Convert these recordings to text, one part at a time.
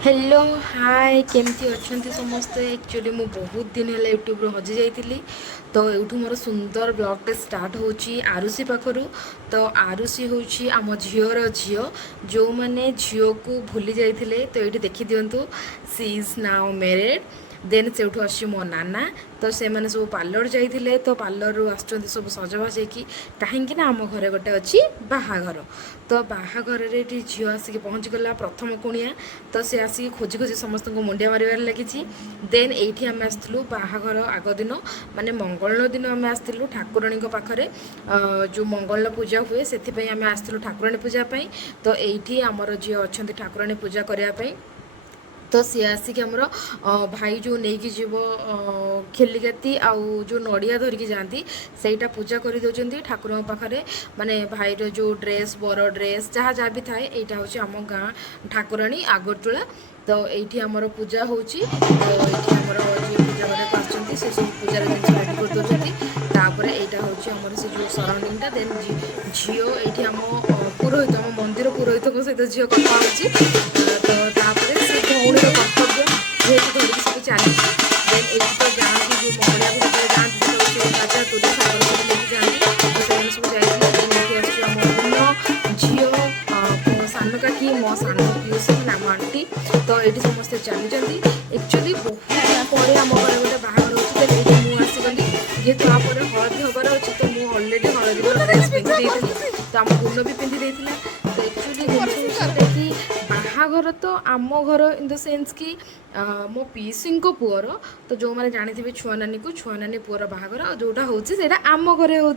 Hello hi केमती अच्छा समस्ते एक्चुअली मु बहुत दिन है यूट्यूब हजि जाइली तो यूँ मोर सुंदर ब्लॉगटे स्टार्ट होची आरुषि पाखर तो आरुषि हूँ आम झीर झी जो मैंने झील को भूली जाते तो ये देखी दिंतु सी इज नाउ मैरिड देन से आसी मो नाना तो से मैंने सब पार्लर जाइए तो पार्लर रू आसुँच सब सजबाज होगी कहीं आम घरे गोटे अच्छी बाहाघर तो बाहाघर झील आसिक पहुँचीगला प्रथम कुणिया तो सी आसिक खोजी खोजी समस्त को मुंडिया मारे लगी देन ये आम आसलु बाहाघर आग दिन माने मंगल दिन आम आसलु ठाकुराणी पाखे जो मंगल पूजा हुए से आम आसलु ठाकुराणी पूजापी तो ये आमर झी अच्छा ठाकुराणी पूजा करने तो सी आसिक आमर भाई जो नहीं जीव खेलिकाती आउ जो नड़िया धरिकी जाती सहीटा पूजा कर दौरान ठाकुर पाखे माने भाईर जो ड्रेस बर ड्रेस जहाँ जहाँ भी थाए यहाँ हूँ आम गाँ ठाकुराणी आगरतुला तो ये आमर पूजा हो तो ये आमर जी पूजा करने से सब पूजार जिन रेडी कर दौरान यहाँ हूँ आमर से जो सराउंडिंगटा देन झील ये आम पुरोहित आम मंदिर पुरोहित सहित झील कथा तो से भौणी कर्तव्य जेहेतु धरिकी सब चली देन ये तो जाती जो मंगलिया को जाती राजा तुरी सागर सब लेके जाती तो से सब जाइए आम झील सान काकी मो सान पीसी नाम आंटी तो ये समस्ते चली एक्चुअली बहुत पर आम घर गोटे बाहर अच्छे मुझे आसीगली जेहेतु आप हलदी हबार अच्छे तो मुझे अलरेडी हलदी ड्रेस पिंधि तो आम गुण भी पिंधि तो एक्चुअली जिन कि बाहाघर तो आम घर इन द सेन्स कि मो पीसी पुअर तो जो मैंने जानी छुआ नानी को छुआ नानी पुअर बाहाघर जोटा होता आम घरे हो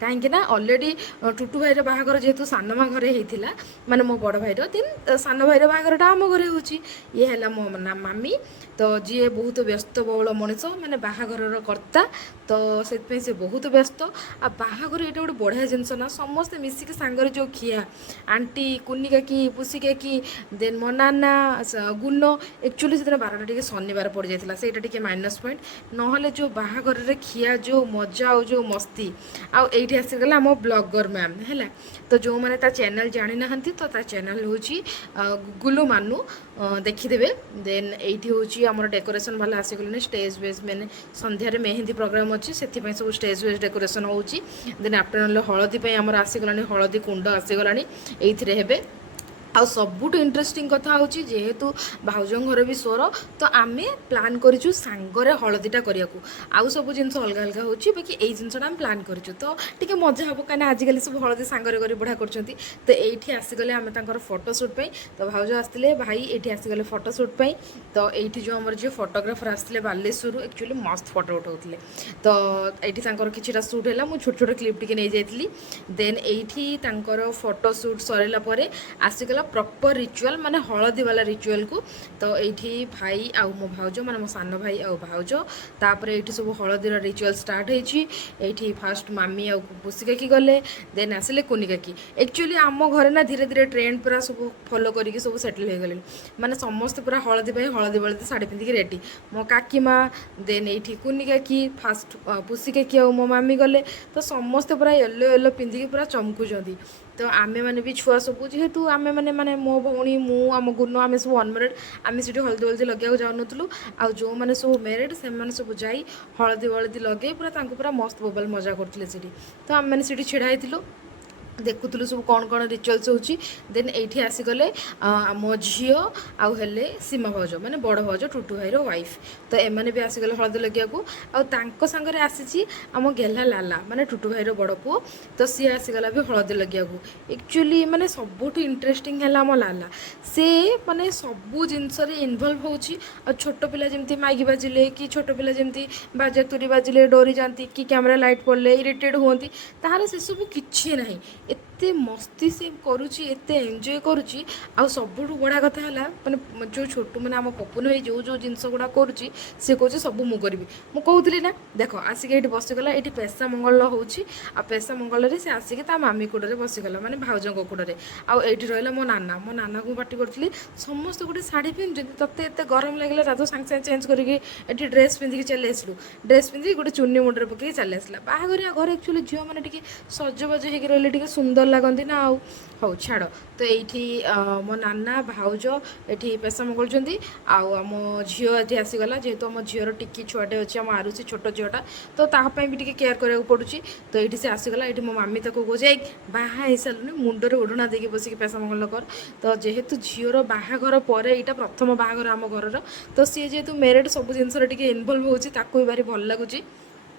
कहीं अलरेडी टुटू भाईर बाहाघर जेहेतु सानमा घरे होता माने मो बड़ भाईर देन सान भाईर बाहाघरटा आम घरे हो ये है मो मामी तो जी बहुत व्यस्तबहुल मनीष माने बाहाघर कर्ता तो से बहुत व्यस्त आ बाहाघर ये गोटे बढ़िया जिनस ना समस्ते मिसिक सांगर जो खिया आंटी कुनी काकी पुसी काकी देन मो नाना गुण एक्चुअली से बारटा टे शनिवार पड़ जाता से माइनस पॉइंट ना जो बाहाघर खिया जो मजा और जो मस्ती आउ ये आसीगला आम ब्लॉगर मैम है तो जो मैंने चैनल जानी ना तो चैनल हूँ गुगुलू मानू देखीदेवे देन ये हूँ आम डेकोरेशन वाला आसीगले स्टेज बेज मैंने संध्यारे मेहंदी प्रोग्राम अच्छी से सब स्टेज बेज डेकोरेशन होची देन आफ्टरनून हलदी आमर आसीगलानी हलदी कुंड आसीगलानी ये आ सबुठ इंटरेस्टिंग कथा हूँ जेहेतु भाउजों घर भी स्वर तो आम प्लान करूँ सांगरे हलदीटा करने को आउ सब जिन अलग अलग हो बाकी यही जिनसा आम प्लान करूँ तो टी मजा हम कहीं आजिकल सब हलदी सांगरे कर बढ़िया कर तो ये आसीगले आम फोटोशूट तो भाउज आसते भाई ये आसीगले फोटोशूट तो ये जो आम जो फोटोग्राफर आसते बालेश्वर एक्चुअली मस्त फोटो उठाते तो ये कि सुट है मुझे छोट छोट क्लिप टी नहीं जाती देन ये फोटोशूट सरला आसीगला प्रॉपर रिचुअल माने हलदी वाला रिचुअल को तो ये भाई आउ मो भाउज माने मो सान भाई आउ भाउज तापर ये सब हलदीर रिचुअल स्टार्ट होती फास्ट मामी आउ पुसी काकी गले देन आसिले कुनी काकी एक्चुअली आम घरे ना धीरे धीरे ट्रेंड पूरा सब फॉलो करके सब सेटल हो गले माने समस्त पूरा हलदी हलदी बलदी शाढ़ी पिंधिक रेडी मो काकी माँ देन ये कुनी काकी फास्ट पुसी काकी आउ मो मामी गले तो समस्ते पूरा येलो येलो पिंधिक पूरा चमकुचंती तो आमे मैंने भी छुआ सब जेहेतु आमे मैंने माने मो भौणी मु आम गुण आम सब अनमेरिड आम से हलदी हलदी लगे जाऊनु आ जो मैंने सब मेरिड से सब जाई हलदी हलदी लगे पूरा पूरा मस्त बोबल मजा करते तो आम मैंने सीटी छिड़ा देखुलु सब कौन कौन रिचुअल्स होची देन ये आसीगले मो झील आउ हेले सीमा भाउज माने बड़ भाउज टुटू भाईर वाइफ तो एमाने भी आसीगले हलदी लगियाकू आउ सांगरे आसीची आम गेला लाला माने टुटू भाईर बड़ पुओ तो सी आसीगला भी हलदी लगियाकू एक्चुअली माने सबुठ इंटरेस्टिंग है आम लाला से माने सबू जिनस इनवल्व होची छोट पिला जमती माइक बाजिले कि छोट पिला जमती बाजा तुरी बाजिले डरी जाती कि कैमरा लाइट पड़े इरिटेड होती ताहले से सब किछि नाही एते मस्ती से करुच्ची एते एंजॉय करुच्ची आ सबुठ बड़ा कथा है माने जो छोटू मैंने आम पपुन भाई जो जो जिनस गुड़ा करुच्ची सी कहे सब मु करी मुझे ना देख आसिक ये बसीगला ये पेशा मंगल हो पेशा मंगल से आसिक मामी कूड़े बसीगला माने भाउजों कूड़े आईटी रहा मो नाना को पार्टी करी समस्त गोटे शाढ़ी पिंधुचे तोते एत गरम लगे तो सांगे सांगे चेंज करके ड्रेस पिंधिकी चली आसलु ड्रेस पिंधिकी गोटे चुन्नी मुंडे पकई चली आसला बाहाघरिया घर एक्चुअली झील मैंने सजबाज हो रही सुंदर ଲାଗନ୍ତି ନା ଆଉ। ହଉ ଛାଡ଼। ତ ଏଇଠି ମୋ ନାନା ଭାଉଜ ଏଠି ପେସା ମଙ୍ଗୁଛନ୍ତି ଆଉ ଆମ ଝିଅ ଏଠି ଆସିଗଲା, ଯେହେତୁ ଆମ ଝିଅର ଟିକି ଛୁଆଟେ ଅଛି, ଆମ ଆରୁଷି ଛୋଟ ଝିଅଟା, ତ ତା ପାଇଁ ବି ଟିକେ କେୟାର କରିବାକୁ ପଡ଼ୁଛି। ତ ଏଇଠି ସେ ଆସିଗଲା, ଏଇଠି ମୋ ମାମି ତାକୁ କହୁଛି ଏଇ ବାହା ହେଇସାରିଲୁଣି ମୁଣ୍ଡରେ ଓଢ଼ଣା ଦେଇକି ବସିକି ପେସା ମଙ୍ଗଳ କର। ତ ଯେହେତୁ ଝିଅର ବାହାଘର ପରେ ଏଇଟା ପ୍ରଥମ ବାହାଘର ଆମ ଘରର, ତ ସିଏ ଯେହେତୁ ମ୍ୟାରେଡ୍ ସବୁ ଜିନିଷରେ ଟିକେ ଇନଭଲ୍ଭ ହେଉଛି, ତାକୁ ବି ଭାରି ଭଲ ଲାଗୁଛି।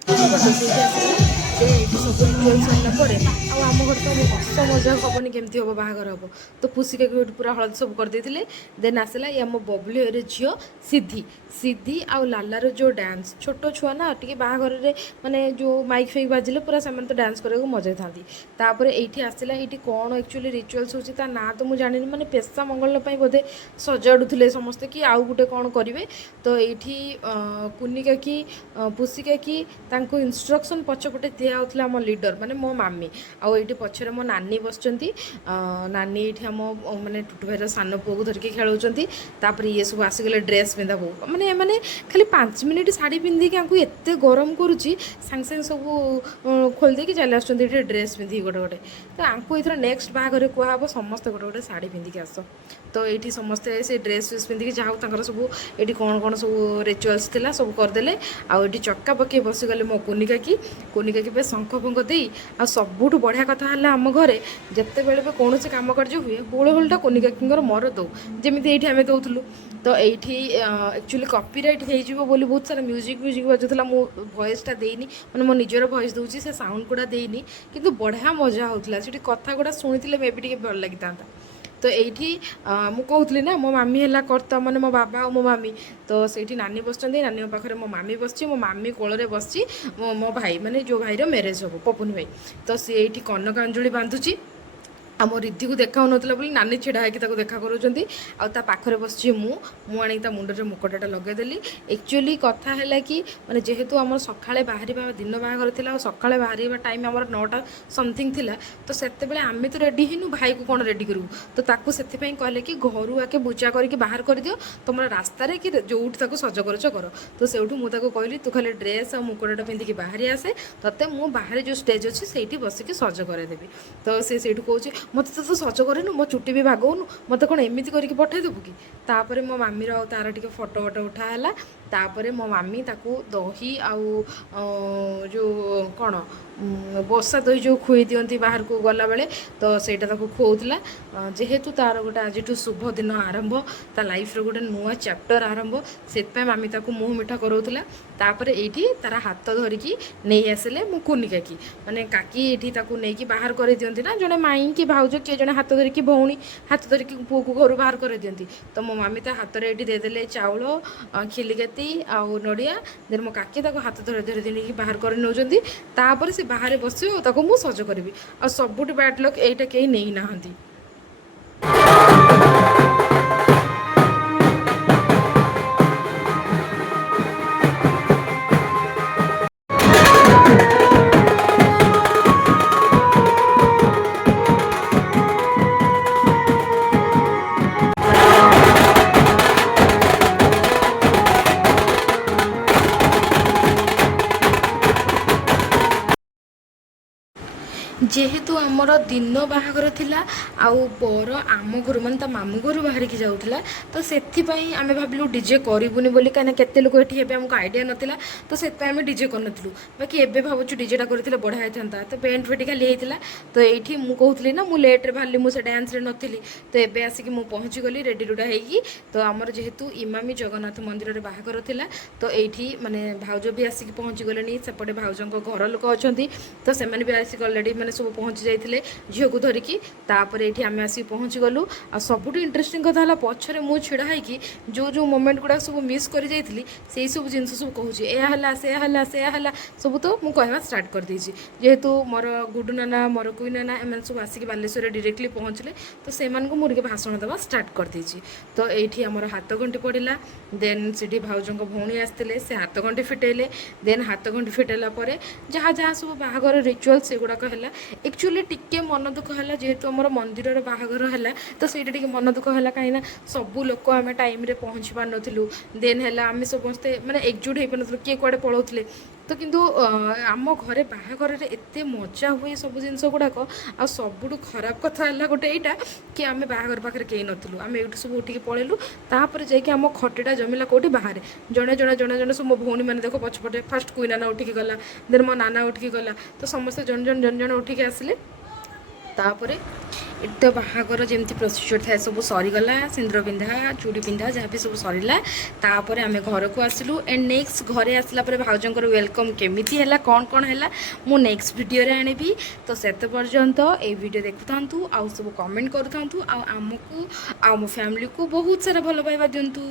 ତ ସେଇଠି ଆସିଗଲା ଯେ ଏଇଠି ସବୁ ରିଚୁଆଲ୍ ସରିଲା ପରେ ଆଉ ଆମ ଘରେ ତ ହସ ମଜାକ ହେବନି, କେମିତି ହେବ ବାହାଘର ହେବ। ତ ପୁସିକାକୁ ଏଠି ପୁରା ହଳଦୀ ସବୁ କରିଦେଇଥିଲେ। ଦେନ୍ ଆସିଲା ଏ ଆମ ବବଲି ଘର ଝିଅ ସିଦ୍ଧି। ସିଦ୍ଧି ଆଉ ଲାଲାର ଯେଉଁ ଡ୍ୟାନ୍ସ, ଛୋଟ ଛୁଆ ନା ଟିକେ ବାହାଘରରେ ମାନେ ଯେଉଁ ମାଇକ୍ ଫାଇକ୍ ବାଜିଲେ ପୁରା ସେମାନେ ତ ଡ୍ୟାନ୍ସ କରିବାକୁ ମଜାଇଥାନ୍ତି। ତାପରେ ଏଇଠି ଆସିଲା, ଏଇଠି କ'ଣ ଆକ୍ଚୁଆଲି ରିଚୁଆଲ୍ସ ହେଉଛି ତା ନାଁ ତ ମୁଁ ଜାଣିନି, ମାନେ ପେସା ମଙ୍ଗଳ ପାଇଁ ବୋଧେ ସଜାଡ଼ୁଥିଲେ ସମସ୍ତେ କି ଆଉ ଗୋଟେ କ'ଣ କରିବେ। ତ ଏଇଠି କୁନି କାକି ପୁସି କାକି ତାଙ୍କୁ ଇନଷ୍ଟ୍ରକ୍ସନ୍ ପଛପଟେ ଦିଆହେଉଥିଲା ଆମ ଲିଡ଼ର ମାନେ ମୋ ମାମି। ଆଉ ଏଇଠି ପଛରେ ମୋ ନାନୀ ବସିଛନ୍ତି। ନାନୀ ଏଇଠି ଆମ ମାନେ ଟୁଟୁ ଭାଇର ସାନ ପୁଅକୁ ଧରିକି ଖେଳଉଛନ୍ତି। ତାପରେ ଇଏ ସବୁ ଆସିଗଲେ ଡ୍ରେସ୍ ପିନ୍ଧା ବୋଉ, ମାନେ ଏମାନେ ଖାଲି 5 ମିନିଟ୍ ଶାଢ଼ୀ ପିନ୍ଧିକି ଆଙ୍କୁ ଏତେ ଗରମ କରୁଛି, ସାଙ୍ଗେ ସାଙ୍ଗେ ସବୁ ଖୋଲି ଦେଇକି ଚାଲି ଆସୁଛନ୍ତି ଏଠି ଡ୍ରେସ୍ ପିନ୍ଧିକି ଗୋଟେ ଗୋଟେ। ତ ଆଙ୍କୁ ଏଥର ନେକ୍ସଟ ବାହାଘରରେ କୁହାହେବ ସମସ୍ତେ ଗୋଟେ ଗୋଟେ ଶାଢ଼ୀ ପିନ୍ଧିକି ଆସ। ତ ଏଇଠି ସମସ୍ତେ ସେ ଡ୍ରେସ୍ ଫ୍ରେସ୍ ପିନ୍ଧିକି ଯାହା ହଉ ତାଙ୍କର ସବୁ ଏଇଠି କ'ଣ କ'ଣ ସବୁ ରିଚୁଆଲ୍ସ ଥିଲା ସବୁ କରିଦେଲେ। ଆଉ ଏଠି ଚକା ପକେଇ ବସିଗଲେ ମୋ କୁନିକାକି ପୁରା ଶଙ୍ଖ ଫଙ୍ଖ ଦେଇ। ଆଉ ସବୁଠୁ ବଢ଼ିଆ କଥା ହେଲା ଆମ ଘରେ ଯେତେବେଳେ ବି କୌଣସି କାମ କାର୍ଯ୍ୟ ହୁଏ ହୁଳହୁଳିଟା କୁନିକାକିଙ୍କର ମୋର ଦଉ, ଯେମିତି ଏଇଠି ଆମେ ଦେଉଥିଲୁ। ତ ଏଇଠି ଆକ୍ଚୁଆଲି କପିରାଇଟ୍ ହେଇଯିବ ବୋଲି ବହୁତ ସାରା ମ୍ୟୁଜିକ୍ ବାଜୁଥିଲା, ମୁଁ ଭଏସ୍ଟା ଦେଇନି, ମାନେ ମୋ ନିଜର ଭଏସ୍ ଦେଉଛି, ସେ ସାଉଣ୍ଡ ଗୁଡ଼ା ଦେଇନି। କିନ୍ତୁ ବଢ଼ିଆ ମଜା ହେଉଥିଲା ସେଠି, କଥା ଗୁଡ଼ା ଶୁଣିଥିଲେ ମେ ବି ଟିକେ ଭଲ ଲାଗିଥାନ୍ତା। ତ ଏଇଠି ମୁଁ କହୁଥିଲି ନା ମୋ ମାମି ହେଲା କର୍ତ୍ତା, ମାନେ ମୋ ବାବା ଆଉ ମୋ ମାମି। ତ ସେଇଠି ନାନୀ ବସିଛନ୍ତି, ନାନୀଙ୍କ ପାଖରେ ମୋ ମାମି ବସିଛି, ମୋ ମାମି କୋଳରେ ବସିଛି ମୋ ଭାଇ, ମାନେ ଯେଉଁ ଭାଇର ମ୍ୟାରେଜ୍ ହେବ ପପୁନି ଭାଇ। ତ ସିଏ ଏଇଠି କନକ ଆଞ୍ଜଳି ବାନ୍ଧୁଛି। ଆମ ରିଦ୍ଧିକୁ ଦେଖା ହେଉନଥିଲା ବୋଲି ନାନୀ ଛିଡ଼ା ହେଇକି ତାକୁ ଦେଖା କରାଉଛନ୍ତି। ଆଉ ତା ପାଖରେ ବସିଛି ମୁଁ ଆଣିକି ତା ମୁଣ୍ଡରେ ମୁକୁଟଟା ଲଗାଇଦେଲି। ଆକ୍ଚୁଆଲି କଥା ହେଲା କି ମାନେ ଯେହେତୁ ଆମର ସକାଳେ ବାହାରିବା ଦିନ ବାହାଘର ଥିଲା ଆଉ ସକାଳେ ବାହାରିବା ଟାଇମ୍ ଆମର 9ଟା ସମଥିଙ୍ଗ ଥିଲା। ତ ସେତେବେଳେ ଆମେ ତ ରେଡ଼ି ହେଇନୁ, ଭାଇକୁ କ'ଣ ରେଡ଼ି କରିବୁ। ତ ତାକୁ ସେଥିପାଇଁ କହିଲେ କି ଘରୁ ଆଗେ ପୂଜା କରିକି ବାହାର କରିଦିଅ, ତୁମର ରାସ୍ତାରେ କି ଯେଉଁଠି ତାକୁ ସଜ କରୁଛ କର। ତ ସେଇଠୁ ମୁଁ ତାକୁ କହିଲି ତୁ ଖାଲି ଡ୍ରେସ୍ ଆଉ ମୁକୁଟଟା ପିନ୍ଧିକି ବାହାରି ଆସେ, ତୋତେ ମୁଁ ବାହାରେ ଯେଉଁ ଷ୍ଟେଜ୍ ଅଛି ସେଇଠି ବସିକି ସଜ କରାଇଦେବି। ତ ସେ ସେଇଠୁ କହୁଛି ମୋତେ ତ ତୁ ସଜ କରିନୁ, ମୋ ଚୁଟି ବି ବାଗଉନୁ, ମୋତେ କ'ଣ ଏମିତି କରିକି ପଠାଇଦେବୁ କି। ତାପରେ ମୋ ମାମିର ଆଉ ତା'ର ଟିକେ ଫଟୋ ଉଠା ହେଲା। ତାପରେ ମୋ ମାମି ତାକୁ ଦହି ଆଉ ଯେଉଁ କ'ଣ ବସା ଦହି ଯେଉଁ ଖୁଆଇ ଦିଅନ୍ତି ବାହାରକୁ ଗଲାବେଳେ, ତ ସେଇଟା ତାକୁ ଖୁଆଉଥିଲା। ଯେହେତୁ ତା'ର ଗୋଟେ ଆଜିଠୁ ଶୁଭ ଦିନ ଆରମ୍ଭ, ତା ଲାଇଫ୍ର ଗୋଟେ ନୂଆ ଚାପ୍ଟର ଆରମ୍ଭ, ସେଥିପାଇଁ ମାମି ତାକୁ ମୁହଁ ମିଠା କରାଉଥିଲା। ତାପରେ ଏଇଠି ତା'ର ହାତ ଧରିକି ନେଇ ଆସିଲେ ମୁଁ କୁନି କାକି, ମାନେ କାକି ଏଇଠି ତାକୁ ନେଇକି ବାହାର କରିଦିଅନ୍ତି ନା, ଜଣେ ମାଇଁ କି ଭାଉଜ କିଏ ଜଣେ ହାତ ଧରିକି ଭଉଣୀ ହାତ ଧରିକି ପୁଅକୁ ଘରୁ ବାହାର କରିଦିଅନ୍ତି। ତ ମୋ ମାମି ତା ହାତରେ ଏଇଠି ଦେଇଦେଲେ ଚାଉଳ, ଖିଲିକାତି ଆଉ ନଡ଼ିଆ। ଦେନ୍ ମୋ କାକି ତାକୁ ହାତ ଧରି ଧରି ଦେଇକି ବାହାର କରି ନେଉଛନ୍ତି। ତାପରେ ସେ ବାହାରେ ବସିବ ଆଉ ତାକୁ ମୁଁ ସଜ କରିବି। ଆଉ ସବୁଠୁ ବ୍ୟାଡ୍ ଲକ୍ ଏଇଟା କେହି ନେଇନାହାନ୍ତି। ଯେହେତୁ ଆମର ଦିନ ବାହାଘର ଥିଲା ଆଉ ବର ଆମ ଘରୁ ମାନେ ତା ମାମୁଁ ଘରୁ ବାହାରିକି ଯାଉଥିଲା, ତ ସେଥିପାଇଁ ଆମେ ଭାବିଲୁ ଡିଜେ କରିବୁନି ବୋଲି, କାହିଁକିନା କେତେ ଲୋକ ଏଠି ହେବେ ଆମକୁ ଆଇଡ଼ିଆ ନଥିଲା। ତ ସେଥିପାଇଁ ଆମେ ଡିଜେ କରିନଥିଲୁ। ବାକି ଏବେ ଭାବୁଛୁ ଡିଜେଟା କରିଥିଲେ ବଢ଼ିଆ ହେଇଥାନ୍ତା। ତ ପେଣ୍ଟ ଫେଣ୍ଟ ଖାଲି ହେଇଥିଲା। ତ ଏଇଠି ମୁଁ କହୁଥିଲି ନା ମୁଁ ଲେଟ୍ରେ ବାହାରିଲି, ମୁଁ ସେ ଡ୍ୟାନ୍ସରେ ନଥିଲି। ତ ଏବେ ଆସିକି ମୁଁ ପହଞ୍ଚିଗଲି ରେଡ଼ି ରୁଡ଼ା ହେଇକି। ତ ଆମର ଯେହେତୁ ଇମାମି ଜଗନ୍ନାଥ ମନ୍ଦିରରେ ବାହାଘର ଥିଲା, ତ ଏଇଠି ମାନେ ଭାଉଜ ବି ଆସିକି ପହଞ୍ଚିଗଲେଣି। ସେପଟେ ଭାଉଜଙ୍କ ଘର ଲୋକ ଅଛନ୍ତି, ତ ସେମାନେ ବି ଆସିକି ଅଲରେଡ଼ି ମାନେ ସବୁ ପହଞ୍ଚି ଯାଇଥିଲେ ଝିଅକୁ ଧରିକି। ତାପରେ ଏଇଠି ଆମେ ଆସିକି ପହଞ୍ଚିଗଲୁ। ଆଉ ସବୁଠୁ ଇଣ୍ଟରେଷ୍ଟିଂ କଥା ହେଲା ପଛରେ ମୁଁ ଛିଡ଼ା ହେଇକି ଯେଉଁ ମୋମେଣ୍ଟ ଗୁଡ଼ାକ ସବୁ ମିସ୍ କରିଯାଇଥିଲି ସେଇସବୁ ଜିନିଷ ସବୁ କହୁଛି, ଏୟା ହେଲା ସେୟା ହେଲା ସେୟା ହେଲା ସବୁ। ତ ମୁଁ କହିବା ଷ୍ଟାର୍ଟ କରିଦେଇଛି, ଯେହେତୁ ମୋର ଗୁଡ଼ୁ ନାନା, ମୋର କୁଇ ନାନା, ଏମାନେ ସବୁ ଆସିକି ବାଲେଶ୍ୱରରେ ଡିରେକ୍ଟଲି ପହଞ୍ଚିଲେ। ତ ସେମାନଙ୍କୁ ମୁଁ ଟିକେ ଭାଷଣ ଦେବା ଷ୍ଟାର୍ଟ କରିଦେଇଛି। ତ ଏଇଠି ଆମର ହାତ ଗଣ୍ଠି ପଡ଼ିଲା। ଦେନ୍ ସେଠି ଭାଉଜଙ୍କ ଭଉଣୀ ଆସିଥିଲେ, ସେ ହାତ ଗଣ୍ଠି ଫିଟେଇଲେ। ଦେନ୍ ହାତ ଗଣ୍ଠି ଫିଟେଇଲା ପରେ ଯାହା ଯାହା ସବୁ ବାହାଘର ରିଚୁଆଲ୍ ସେଗୁଡ଼ାକ ହେଲା। ଆକ୍ଚୁଆଲି ଟିକେ ମନ ଦୁଃଖ ହେଲା, ଯେହେତୁ ଆମର ମନ୍ଦିରର ବାହାଘର ହେଲା, ତ ସେଇଟା ଟିକେ ମନ ଦୁଃଖ ହେଲା। କାହିଁକିନା ସବୁ ଲୋକ ଆମେ ଟାଇମ୍ରେ ପହଞ୍ଚି ପାରିନଥିଲୁ। ଦେନ୍ ହେଲା ଆମେ ସମସ୍ତେ ମାନେ ଏକଜୁଟ ହେଇପାରିନଥିଲୁ, କିଏ କୁଆଡ଼େ ପଳାଉଥିଲେ। ତ କିନ୍ତୁ ଆମ ଘରେ ବାହାଘରରେ ଏତେ ମଜା ହୁଏ ସବୁ ଜିନିଷ ଗୁଡ଼ାକ। ଆଉ ସବୁଠୁ ଖରାପ କଥା ହେଲା ଗୋଟେ ଏଇଟା କି ଆମେ ବାହାଘର ପାଖରେ କେହି ନଥିଲୁ, ଆମେ ଏଇଠୁ ସବୁ ଉଠିକି ପଳେଇଲୁ। ତାପରେ ଯାଇକି ଆମ ଖଟିଟା ଜମିଲା କେଉଁଠି ବାହାରେ, ଜଣେ ସବୁ ମୋ ଭଉଣୀମାନେ ଦେଖ ପଛପଟେ ଫାଷ୍ଟ କୁଇ ନାନା ଉଠିକି ଗଲା, ଦେନ୍ ମୋ ନାନା ଉଠିକି ଗଲା, ତ ସମସ୍ତେ ଜଣେ ଉଠିକି ଆସିଲେ। ତାପରେ ଏଠି ତ ବାହାଘର ଯେମିତି ପ୍ରୋସିଜର୍ ଥାଏ ସବୁ ସରିଗଲା, ସିନ୍ଦୁର ପିନ୍ଧା, ଚୁଡ଼ି ପିନ୍ଧା ଯାହା ବି ସବୁ ସରିଲା। ତାପରେ ଆମେ ଘରକୁ ଆସିଲୁ ଆଣ୍ଡ ନେକ୍ସଟ ଘରେ ଆସିଲା ପରେ ଭାଉଜଙ୍କର ୱେଲକମ୍ କେମିତି ହେଲା, କ'ଣ ହେଲା ମୁଁ ନେକ୍ସଟ ଭିଡ଼ିଓରେ ଆଣିବି। ତ ସେତେ ପର୍ଯ୍ୟନ୍ତ ଏଇ ଭିଡ଼ିଓ ଦେଖୁଥାନ୍ତୁ, ଆଉ ସବୁ କମେଣ୍ଟ କରୁଥାନ୍ତୁ, ଆଉ ଆମକୁ ଆଉ ମୋ ଫ୍ୟାମିଲିକୁ ବହୁତ ସାରା ଭଲ ପାଇବା ଦିଅନ୍ତୁ।